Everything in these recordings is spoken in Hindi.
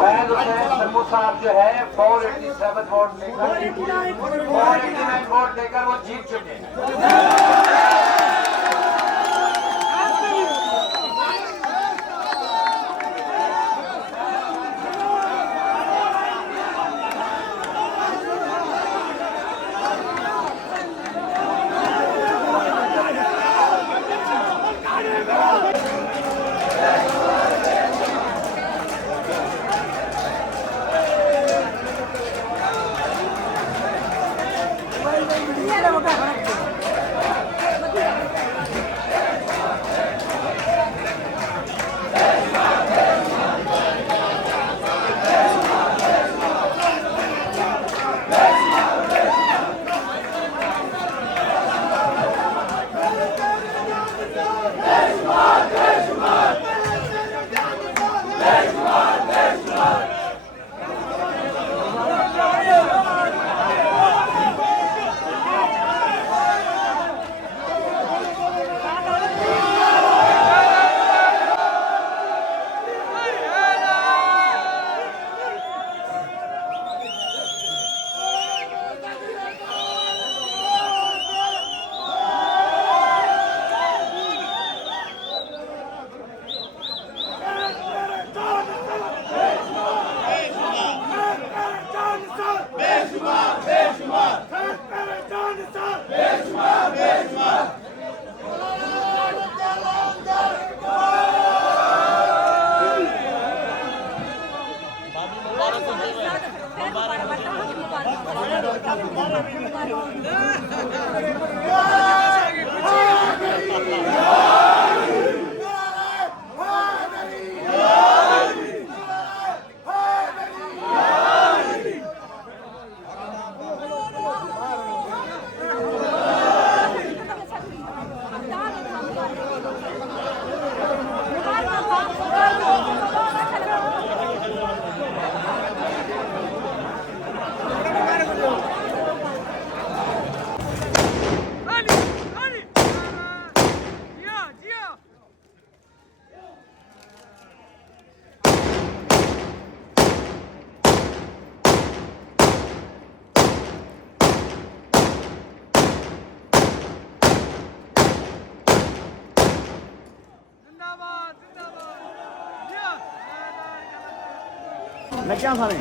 फैज हुसैन शर्मू साहब जो है 487 वोट लेकर 489 वोट लेकर वो जीत चुके हैं। क्या सारे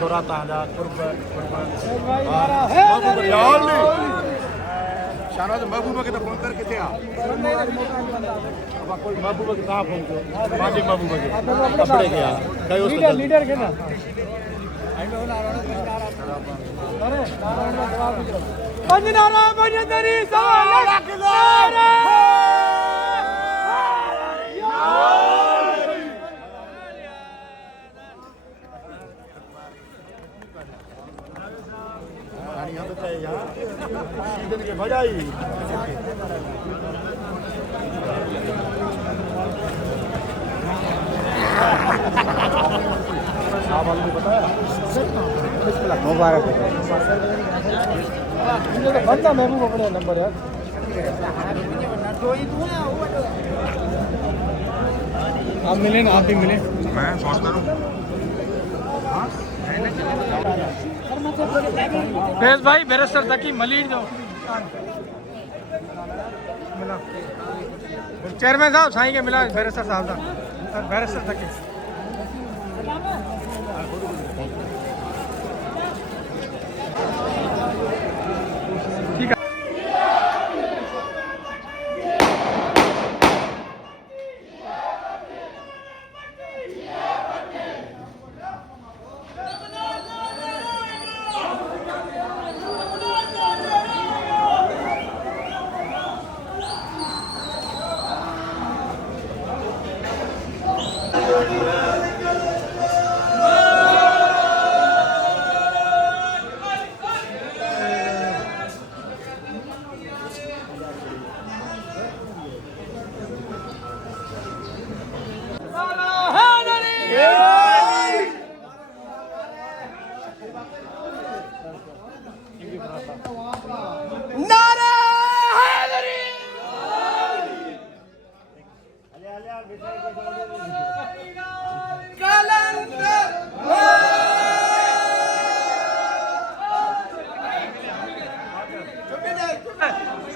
थोड़ा ताजा शाहनवाज महबूबा के तो फोन करके थे कोई महबूबा के कहाँ फोन किया माजी महबूबा के कपड़े के लीडर लीडर के ना पंजनारा पंजदरी सवाल बजाई मुबारक हो। बंदा महबूब अपने नंबर यार आप मिले ना, आप भी मिले। मैं सोच करूँ फैज भाई बैरिस्टर तकी मलिर जो मिला चेयरमैन साहब साईं के मिला बैरिस्टर साहब का बैरिस्टर तकी ठीक है।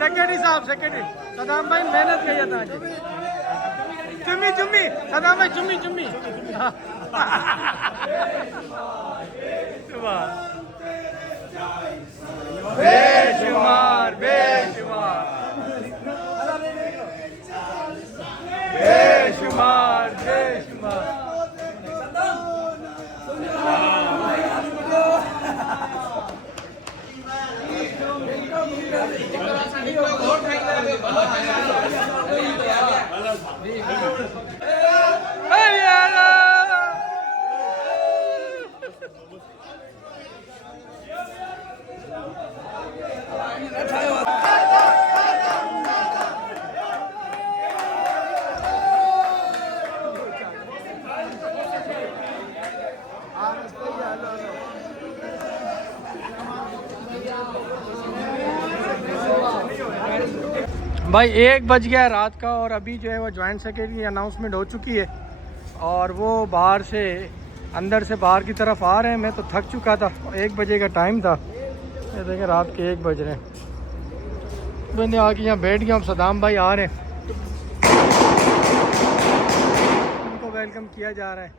सेक्रेटरी साहब सेक्रेटरी सदाम भाई मेहनत किया था जी चुम्मी चुम्मी सदाम भाई चुम्मी चुम्मी बेशुमार बेशुमार बेशुमार बेशुमार भाई 1 बज गया रात का और अभी जो है वो जॉइंट सेक्रेटरी की अनाउंसमेंट हो चुकी है और वो बाहर से अंदर से बाहर की तरफ आ रहे हैं। मैं तो थक चुका था, 1 बजे का टाइम था, ये देखें रात के 1 बज रहे हैं। मैंने आके यहाँ बैठ गया, अब सदाम भाई आ रहे हैं, उनको वेलकम किया जा रहा है।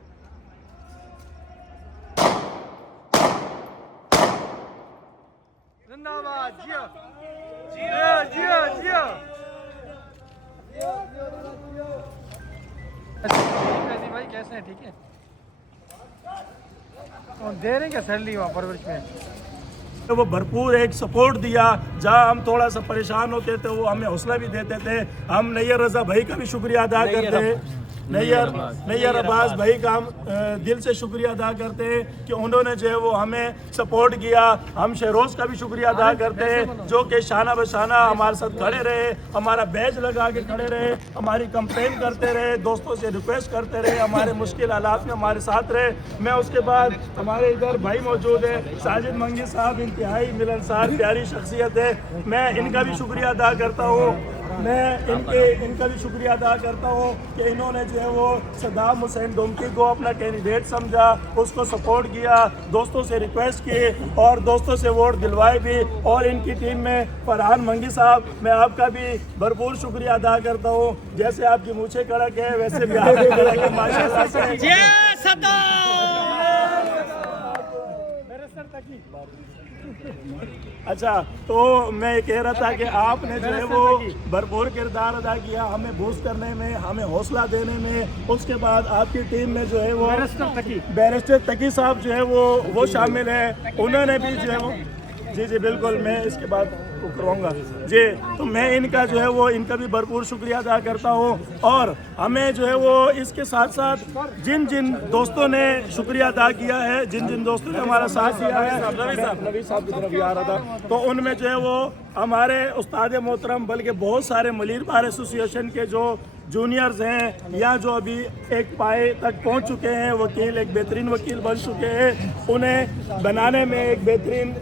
जिंदाबाद जियो जियो जियो जियो। भाई कैसे हैं, ठीक है? और दे रहे हैं क्या सैलरी वहाँ परवरिश में? तो वो भरपूर एक सपोर्ट दिया, जहाँ हम थोड़ा सा परेशान होते थे वो हमें हौसला भी देते थे। हम नैयर रजा भाई का भी शुक्रिया अदा करते हैं, नैयर अब्बास भाई का हम दिल से शुक्रिया अदा करते हैं कि उन्होंने जो है वो हमें सपोर्ट किया। हम शहरोज़ का भी शुक्रिया अदा करते हैं जो कि शाना बशाना हमारे साथ खड़े रहे, हमारा बैच लगा के खड़े रहे, हमारी कंपेन करते रहे, दोस्तों से रिक्वेस्ट करते रहे, हमारे मुश्किल हालात में हमारे साथ रहे। मैं उसके बाद हमारे इधर भाई मौजूद है साजिद मंगी साहब, इंतहाई मिलनसार प्यारी शख्सियत है, मैं इनका भी शुक्रिया अदा करता हूँ। मैं इनका भी शुक्रिया अदा करता हूँ कि इन्होंने जो है वो सदाम हुसैन डोमकी को अपना कैंडिडेट समझा, उसको सपोर्ट किया, दोस्तों से रिक्वेस्ट की और दोस्तों से वोट दिलवाए भी। और इनकी टीम में फरहान मंगी साहब, मैं आपका भी भरपूर शुक्रिया अदा करता हूँ। जैसे आपकी मूछें कड़क है वैसे भी आपकी कड़क है माशाल्लाह से। अच्छा, तो मैं कह रहा था कि आपने जो है वो भरपूर किरदार अदा किया हमें बूस्ट करने में, हमें हौसला देने में। उसके बाद आपकी टीम में जो है वो बैरिस्टर तकी साहब जो है वो शामिल है, उन्होंने भी जो है वो जी बिल्कुल मैं इसके बाद करवाऊंगा जी। तो मैं इनका जो है वो इनका भी भरपूर शुक्रिया अदा करता हूँ। और हमें जो है वो इसके साथ साथ जिन जिन दोस्तों ने शुक्रिया अदा किया है, जिन जिन दोस्तों ने हमारा साथ दिया है, नबी साहब की तरफ आ रहा था, तो उनमें जो है वो हमारे उस्ताद मोहतरम बल्कि बहुत सारे मलिर बार एसोसिएशन के जूनियर्स हैं या जो अभी एक पाए तक पहुंच चुके हैं, वकील, एक बेहतरीन वकील बन चुके हैं, उन्हें बनाने में एक बेहतरीन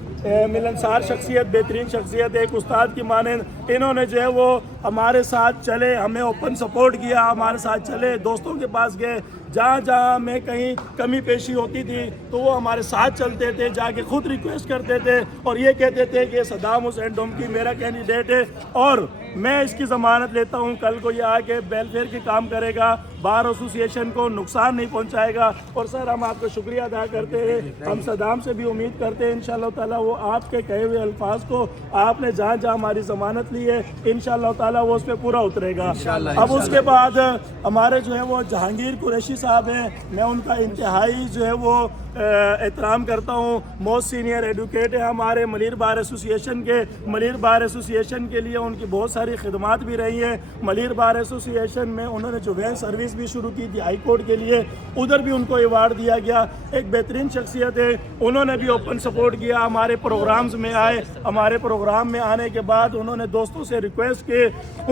मिलनसार शख्सियत, बेहतरीन शख्सियत, एक उस्ताद की मानंद इन्होंने जो है वो हमारे साथ चले, हमें ओपन सपोर्ट किया, हमारे साथ चले, दोस्तों के पास गए, जहाँ जहाँ हमें कहीं कमी पेशी होती थी तो वो हमारे साथ चलते थे, जाके खुद रिक्वेस्ट करते थे और ये कहते थे कि सद्दाम हुसैन डोमकी मेरा कैंडिडेट है और मैं इसकी ज़मानत लेता हूँ, कल को ये आके वेलफेयर के काम करेगा, बार एसोसिएशन को नुकसान नहीं पहुँचाएगा। और सर हम आपका शुक्रिया अदा करते हैं, हम सद्दाम से भी उम्मीद करते हैं इंशाअल्लाह ताला वो आपके कहे हुए अल्फाज को आपने जहाँ जहाँ हमारी ज़मानत ली है इंशाअल्लाह ताला वो उस पर पूरा उतरेगा। अब उसके बाद हमारे जो है वो जहांगीर कुरैशी साहब हैं, मैं उनका इंतहाई जो है वो एहतराम करता हूँ, मोस्ट सीनियर एडवोकेट है हमारे मलिर बार एसोसिएशन के। मलिर बार एसोसिएशन के लिए उनकी बहुत सारी खिदमात भी रही हैं। मलिर बार एसोसिएशन में उन्होंने जो वैन सर्विस भी शुरू की थी हाई कोर्ट के लिए, उधर भी उनको अवार्ड दिया गया। एक बेहतरीन शख्सियत है, उन्होंने भी ओपन सपोर्ट किया, हमारे प्रोग्राम्स में आए, हमारे प्रोग्राम में आने के बाद उन्होंने दोस्तों से रिक्वेस्ट की,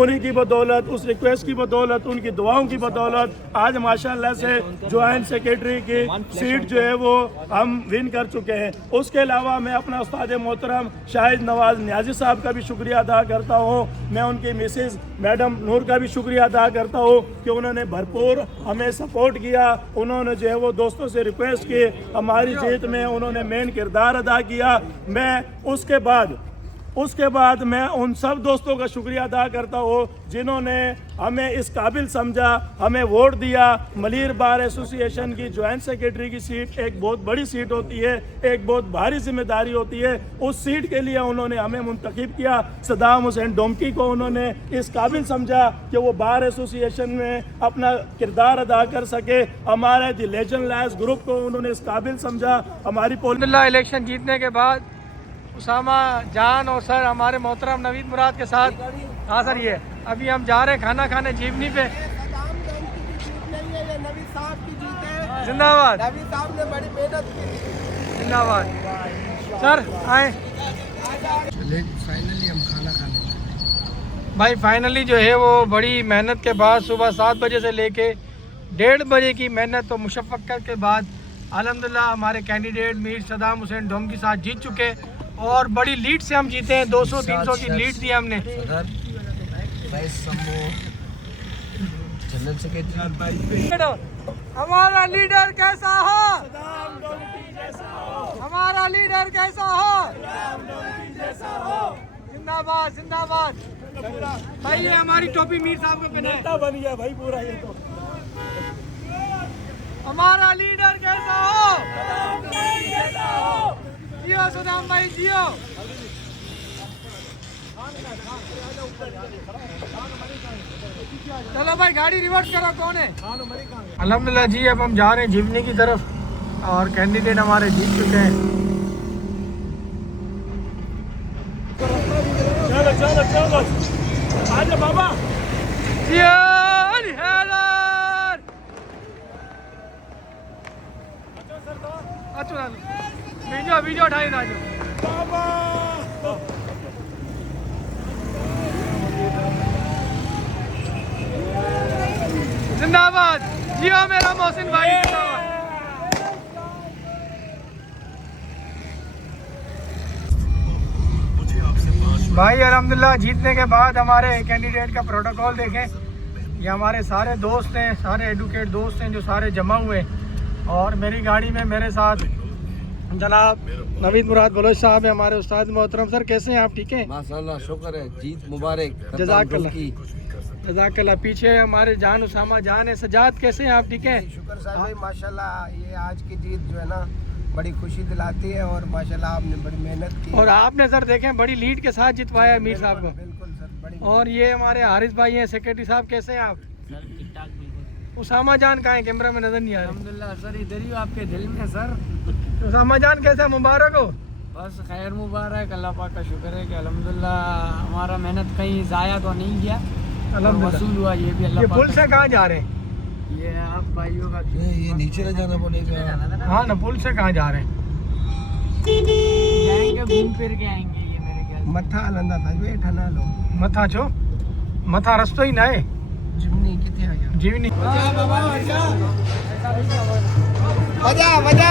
उन्हीं की बदौलत, उस रिक्वेस्ट की बदौलत, उनकी दुआओं की बदौलत आज माशाल्लाह से जॉइंट सेक्रेटरी की सीट जो है वो हम विन कर चुके हैं। उसके अलावा मैं अपना उस्ताद मोहतरम शाहिद नवाज नियाजी साहब का भी शुक्रिया अदा करता हूँ, मैं उनकी मिसेज मैडम नूर का भी शुक्रिया अदा करता हूँ कि उन्होंने भरपूर हमें सपोर्ट किया, उन्होंने जो है वो दोस्तों से रिक्वेस्ट की, हमारी जीत में उन्होंने मेन किरदार अदा किया। मैं उसके बाद मैं उन सब दोस्तों का शुक्रिया अदा करता हूँ जिन्होंने हमें इस काबिल समझा, हमें वोट दिया। मलिर बार एसोसिएशन की जॉइंट सेक्रेटरी की सीट एक बहुत बड़ी सीट होती है, एक बहुत भारी जिम्मेदारी होती है, उस सीट के लिए उन्होंने हमें मुंतखब किया। सद्दाम हुसैन डोमकी को उन्होंने इस काबिल समझा कि वो बार एसोसिएशन में अपना किरदार अदा कर सके। हमारे द लेजेंड लॉयर्स ग्रुप को उन्होंने इस काबिल समझा। हमारी इलेक्शन जीतने के बाद उसामा जान और सर हमारे मोहतरम नवीद मुराद के साथ, हाँ सर, ये अभी हम जा रहे हैं खाना खाने जीवनी पे। जिंदाबाद, नवीद साहब ने बड़ी मेहनत की। जिंदाबाद सर, आए। फाइनली हम खाना खाने भाई फाइनली जो है वो बड़ी मेहनत के बाद सुबह 7 बजे से लेके 1:30 बजे की मेहनत और मुशक्क़त के बाद अल्हम्दुलिल्लाह हमारे कैंडिडेट मीर सद्दाम हुसैन डोमकी के साथ जीत चुके और बड़ी लीड से हम जीते हैं। 200-300 की लीड दी हमने। हमारा लीडर कैसा हो, हमारा लीडर कैसा हो, जिंदाबाद जिंदाबाद। भाई ये हमारी टोपी मीर साहब को पहने बन गया भाई पूरा ये तो। हमारा लीडर कैसा हो, जियो सद्दाम भाई जियो। चलो भाई गाड़ी रिवर्स करो, कौन है? अल्हम्दुलिल्लाह जी अब हम जा रहे हैं जीवनी की तरफ और कैंडिडेट हमारे जीत चुके हैं। चलो चलो चलो आजा बाबा। वीडियो उठाई ना जो जिंदाबाद जियो मेरा मोहसिन भाई। भाई अल्हम्दुलिल्लाह जीतने के बाद हमारे कैंडिडेट का प्रोटोकॉल देखें। ये हमारे सारे दोस्त हैं, सारे एडवोकेट दोस्त हैं जो सारे जमा हुए। और मेरी गाड़ी में मेरे साथ जनाब नवीद मुराद बलोच साहब है, हमारे उस्ताद मोहतरम। सर कैसे हैं आप? ठीक हैं माशाल्लाह, शुक्र है, जीत मुबारक। जज़ाकल्लाह। पीछे हमारे जान उसामा जान है। सजाद कैसे हैं आप? ठीक हैं शुक्र साहब भाई, माशाल्लाह ये आज की जीत जो है ना बड़ी खुशी दिलाती है और माशाल्लाह आपने बड़ी मेहनत की और आपने सर देखें बड़ी लीड के साथ जितवाया मीर साहब को। बिल्कुल सर, बड़ी। और ये हमारे हारिस भाई हैं सेक्रेटरी साहब। कैसे हैं आप? उसामा जान कहाँ है? कैमरा में नजर नहीं आ रहा। अल्हम्दुलिल्लाह सर, इधर ही आपके दिल में सर। उसामा जान कैसा? मुबारक हो। बस खैर मुबारक, अल्लाह पाक का शुक्र है कि अल्हम्दुलिल्लाह हमारा मेहनत कहीं ज़ाया तो नहीं गया, वसूल हुआ। ये भी अल्लाह ये पुल से कहाँ जा रहे हैं? ये आप भाइयों का ये नीचे न जाना पड़ेगा। हाँ ना, पुल से कहाँ जा रहे हैं? जाएंगे, घूम फिर के आएंगे। ये मेरे ख्याल मथा अलंदा था, वे ठना लो मथा छो, मथा रस्तो ही ना है। जिमनी कितने आ गया जीवनी बजा बजा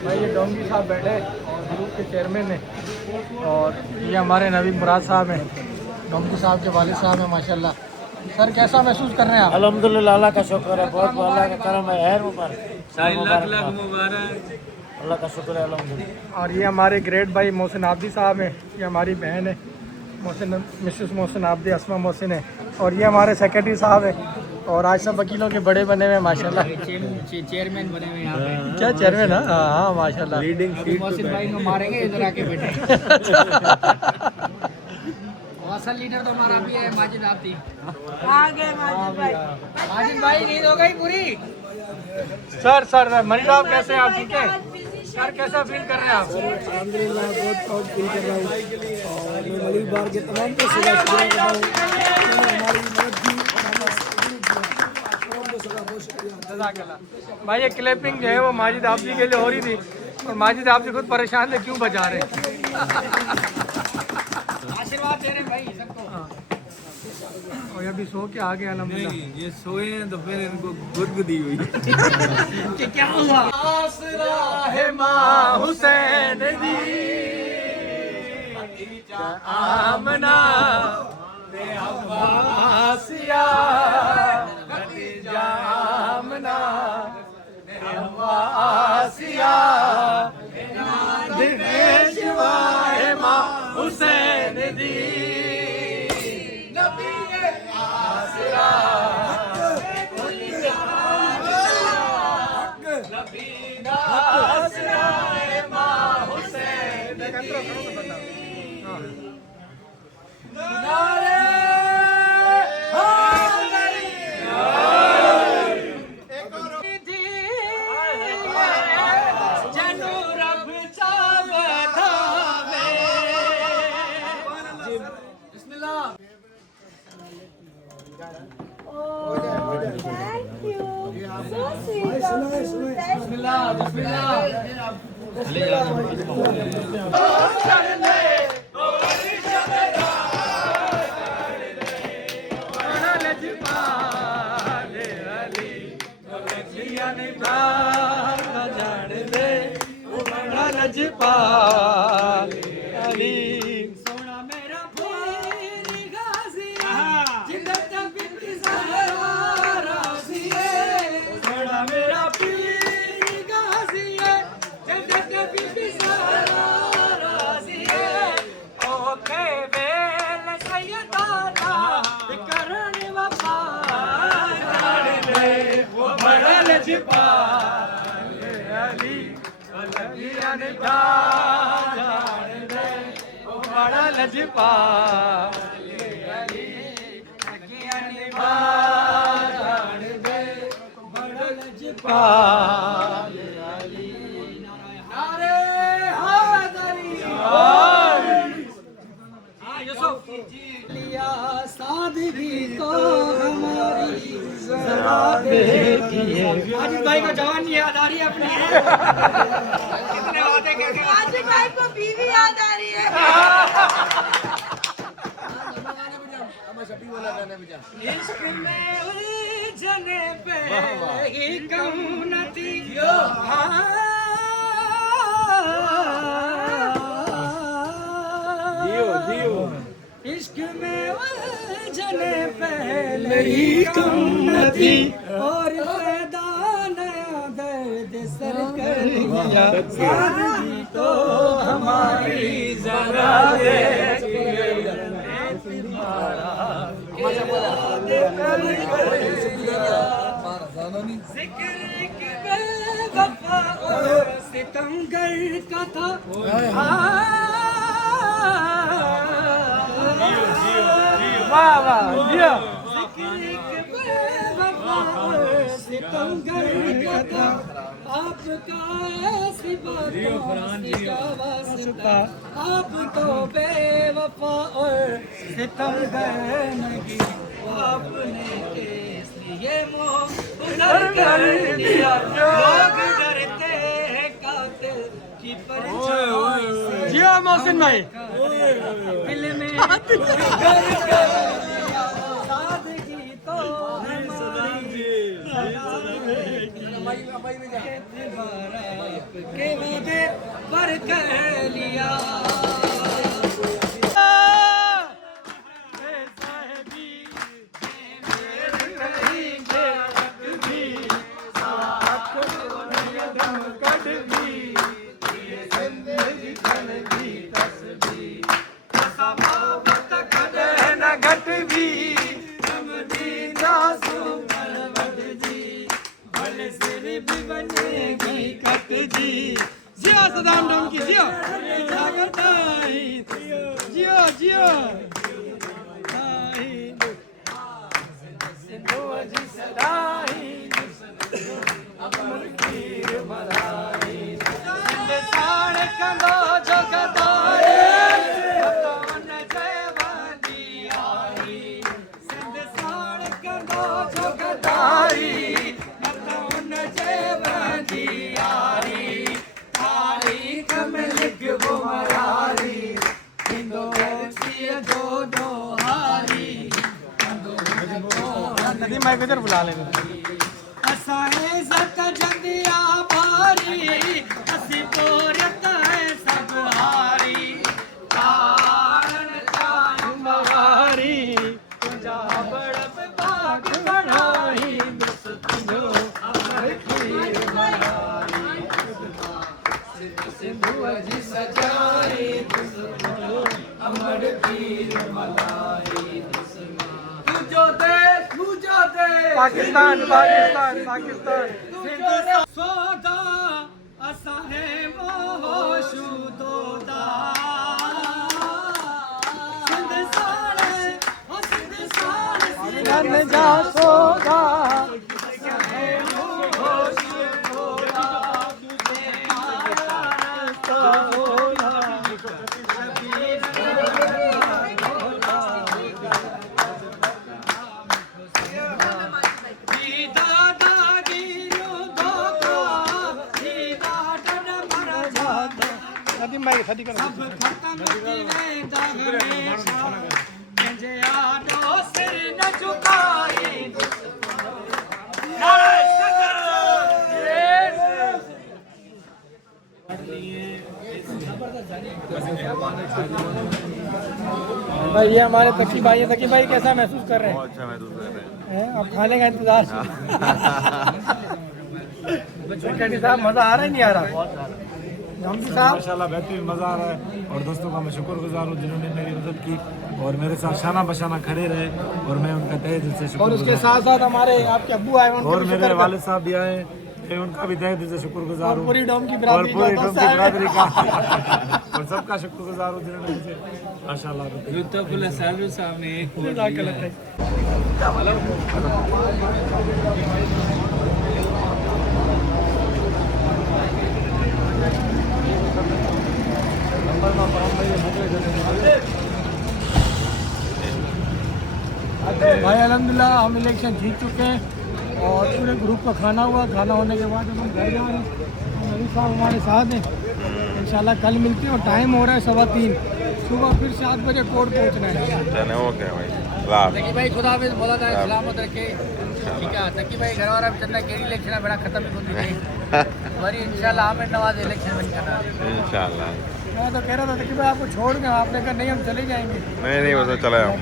भाई ये डोंगी साहब बैठे और ग्रुप के चेयरमैन हैं और ये हमारे नवीन मुराद साहब हैं, डोंगी साहब के वालिद साहब हैं माशाल्लाह। सर कैसा महसूस कर रहे हैं आप? अल्हम्दुलिल्लाह, अल्लाह का शुक्र है, बहुत अल्लाह का करम है, खैर मुबारक, अल्लाह का शुक्र है अल्हम्दुलिल्लाह। और ये हमारे ग्रेट भाई मोहसिन आब्दी साहब हैं, ये हमारी बहन है मिसेस मोहसिन आब्दी अस्मा मोहसिन है, और ये हमारे सेक्रेटरी साहब हैं और आज सब वकीलों के बड़े बने हुए हैं माशाल्लाह। चेयरमैन बने हुए यहाँ पे। क्या चेयरमैन? हाँ माशाल्लाह। मोहसिन भाई को मारेंगे इधर आके बैठे। असल लीडर तो हमारा भी है माजिद आती। माजिद भाई नींद हो गई पूरी। सर मनी साहब कैसे हैं आप? ठीक है सर, कैसा फील कर रहे हैं आप? अल्हम्दुलिल्लाह बहुत प्राउड फील कर रहा हूँ और मैं मलिक बार के तमाम को शुक्रिया करता हूँ, हमारी मदद की भाई ये क्लिपिंग जो है वो माजिद आप जी के लिए हो रही थी और माजिद आप जी खुद परेशान थे, क्यों बजा रहे हैं? आशीर्वाद दे रहे भाई सबको। और अभी सो के आ गए अल्हम्दुलिल्लाह। ये सोए हैं तो फिर इनको गुदगुदी हुई। कि क्या हुआ? आसरा है माँ हुसैन दी आमना आसिया आमना आसिया शिवाय माँ हुसैन दी आसरा आसरा माँ हुसैन नारे Thank you. So sweet of you. Thank you. सोना मेरा फूल गाजिया जिंदर तक बिल्ली सहारा सिए। सोना मेरा पीर गाजिया जिंदर तक बिल्ली सहारा सिए। ओके वेल सैयदाना करने वफा दे वो बड़ा लजपा अली अलिया ने बड़ा लजपा बड़ा लजपा नारे हादरी लिया सादगी तो हमारी जरा देखिए। आजिद भाई को जवानी याद आ रही है अपनी। कितने वादे करके आजिद भाई को बीवी याद आ रही है। इश्क में उलझने पे ही कम न थी। इश्क में उलझने पहले ही कम न थी और पैदा नया दर्द सर कर दिया। सादगी तो हमारी जरा सितमगर का था। वाह वाह जिया। सितमगर का था आपका ऐसी बातों का वास्ता। आप तो बेवफा और सितमगर नहीं। आपने इसलिए मोह उधर कर दिया। लोग डरते हैं कातिल की परछाई से। जिया मोहसिन भाई। दिल में सादगी तो हमारी के वादे पर कर लिया जियो सदाम डोम की जियो जियो जियो नदीम भाई को इधर बुला ले असाए जक जंदिया भारी असी पोरत है सब हारी कारण चाय महारी तुझा बड़प बाग बढ़ाई बस तुझो अमर खीर मलाई सिंधु अजी सजाई तुझो अमर खीर मलाई पाकिस्तान पाकिस्तान पाकिस्तान सोदा असाने मोशुदोदा सिंध सारे ओ सिंध सारे सिरन जा सोदा नदीम भाई शादी करो सब खत्म वेंदा हमेशा मुझे आडो सिर न झुकाई नारे शंकर भाई ये हमारे तकी भाई है। तकी भाई कैसा महसूस कर रहे हैं? अच्छा महसूस कर रहे हैं अब खाने का इंतजार सेक्रेटरी साहब मजा आ रहा है नहीं आ रहा? जमशेद साहब माशाल्लाह बेहतरीन मज़ा आ रहा है और दोस्तों का मैं शुक्रगुजार हूँ जिन्होंने मेरी मदद की और मेरे साथ शाना बशाना खड़े रहे और मैं उनका तहे दिल से और शुक्र उसके साथ साथ हमारे आपके अब्बू आए उनका और भी मेरे शुक्र वालिद साहब भी आए मैं उनका भी तहे दिल से शुक्रगुजार और हूँ पूरी डोम की और बिरादरी पूरी का डोम की बिरादरी का और सबका शुक्रगुजार हूँ जिन्होंने मुझे माशाल्लाह सामने एक भाई अल्हम्दुलिल्लाह हम इलेक्शन जीत चुके हैं और पूरे ग्रुप का खाना हुआ। खाना होने के बाद हम घर जा रहे हैं। नबी साहब हमारे साथ हैं। इंशाल्लाह कल मिलते हैं और टाइम हो रहा है 3:15 सुबह फिर 7 बजे कोर्ट पहुंचना है। चले ओके भाई तकी भाई खुदा हाफिज़ बोला था सलामत रखे ठीक है तकी भाई घर वाला चंदा केड़ी इलेक्शन बड़ा खत्म ही होती है वरी इंशाल्लाह आमिर नवाज इलेक्शन बन करना इंशाल्लाह मैं तो कह रहा था कि भाई आपको छोड़ के आपने कहा नहीं हम चले जाएंगे। नहीं वो तो चला जाऊँ